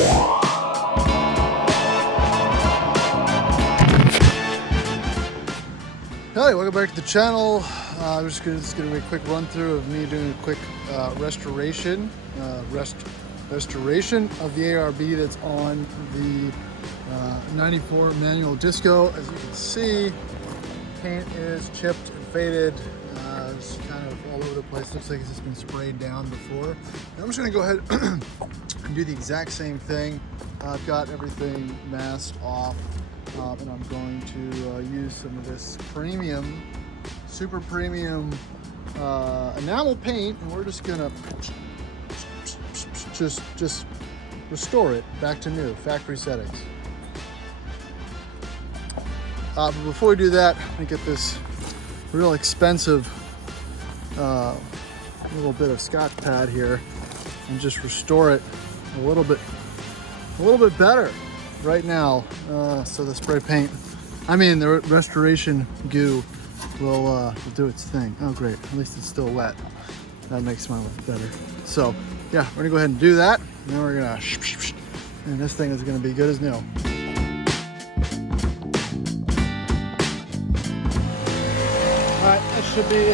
Hey, welcome back to the channel. I'm just gonna be a quick run through of me doing a quick restoration of the ARB that's on the 94 manual disco. As you can see, paint is chipped and faded. It's kind of all over the place. Looks like it's just been sprayed down before. And I'm just gonna go ahead and do the exact same thing. I've got everything masked off. And I'm going to use some of this premium, super premium enamel paint, and we're just gonna just restore it back to new, factory settings. But before we do that, let me get this real expensive little bit of Scotch pad here and just restore it a little bit better. Right now, so the spray paint, the restoration goo will do its thing. Oh great, at least it's still wet. That makes my life better. So yeah, we're gonna go ahead and do that. And then we're gonna, and this thing is gonna be good as new. All right, that should be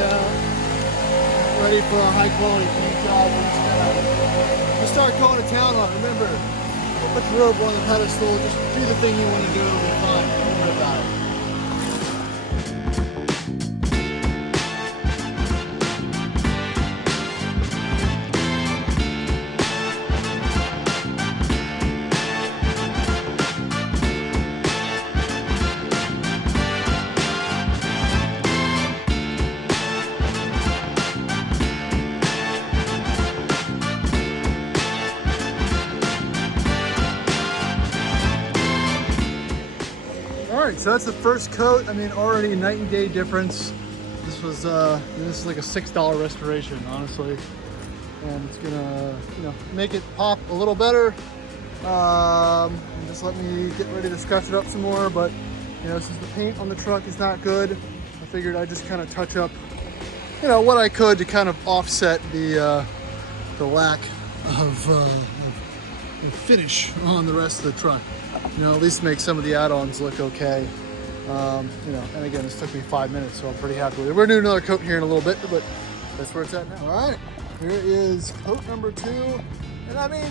ready for a high quality paint job. We'll start going to town on it. Remember, put the rope on the pedestal, just do the thing you want to do, it'll be fine. Don't worry about it. Alright, so that's the first coat. Already a night and day difference. This was this is like a $6 restoration, honestly. And it's gonna, make it pop a little better. And just let me get ready to scratch it up some more. But, since the paint on the truck is not good, I figured I'd just kind of touch up, what I could to kind of offset the lack of finish on the rest of the truck. At least make some of the add-ons look okay. And again, this took me 5 minutes, so I'm pretty happy with it. We're doing another coat here in a little bit, but that's where it's at now. All right, here is coat number 2. And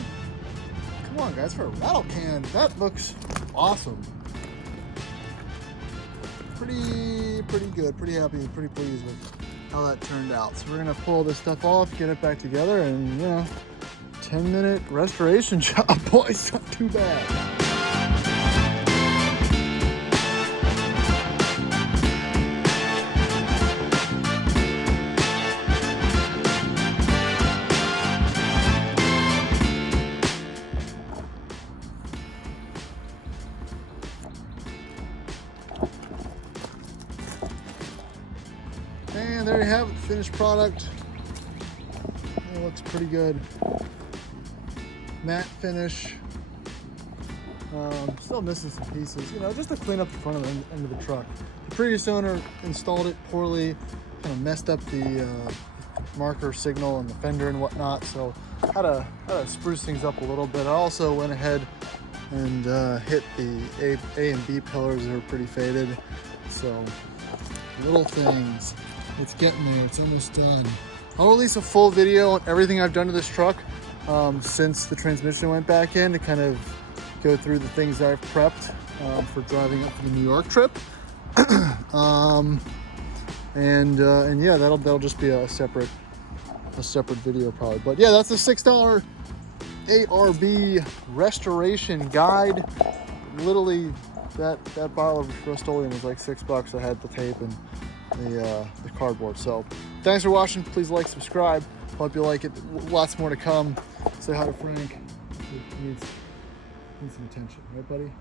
come on guys, for a rattle can, that looks awesome. Pretty good, pretty happy, pretty pleased with how that turned out. So we're gonna pull this stuff off, get it back together, and 10-minute restoration job, boys, not too bad. And there you have it, finished product. It looks pretty good. Matte finish. Still missing some pieces, just to clean up the front of the end of the truck. The previous owner installed it poorly, kind of messed up the marker signal and the fender and whatnot, so had to spruce things up a little bit. I also went ahead and hit the A and B pillars that are pretty faded. So little things. It's getting there, it's almost done. I'll release a full video on everything I've done to this truck since the transmission went back in, to kind of go through the things I've prepped for driving up to the New York trip. And yeah, that'll just be a separate video probably. But yeah, that's a $6 ARB restoration guide. Literally, that bottle of Rust-Oleum was like $6. I had the tape and the cardboard. So thanks for watching. Please like, subscribe. Hope you like it. Lots more to come. Say hi to Frank. He needs some attention, right buddy?